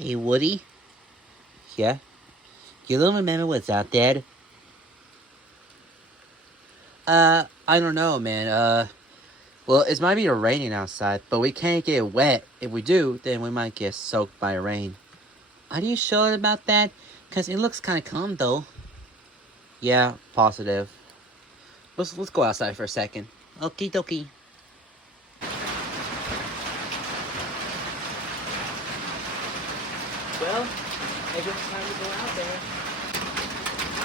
Hey, Woody? Yeah? You don't remember what's out there? I don't know, man. Well, it might be raining outside, but we can't get wet. If we do, then we might get soaked by rain. Are you sure about that? Because it looks kind of calm, though. Yeah, positive. Let's go outside for a second. Okie dokie. Well, I guess it's time to go out there.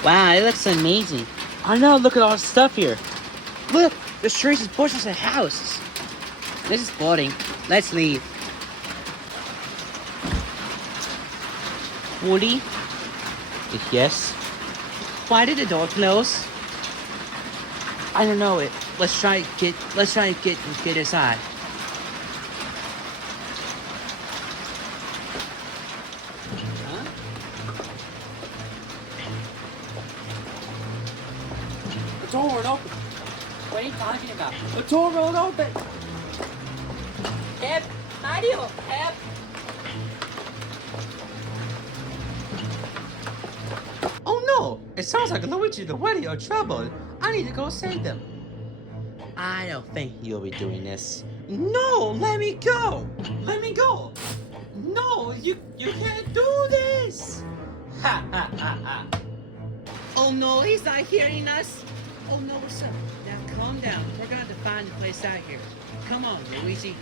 Wow, it looks amazing. I know, look at all the stuff here. Look, there's trees and bushes and houses. This is boring. Let's leave. Woody? Yes? Why did the door close? I don't know it. Let's try and get inside. Huh? The door won't open. What are you talking about? The door won't open. Help! Mario! Help! Oh no! It sounds like Luigi and Woody are trouble. I need to go save them. I don't think you'll be doing this. No! Let me go! Let me go! No! You can't do this! Ha ha ha ha! Oh no, he's not hearing us! Oh no, what's up? Now calm down. We're gonna have to find a place out here. Come on, Luigi.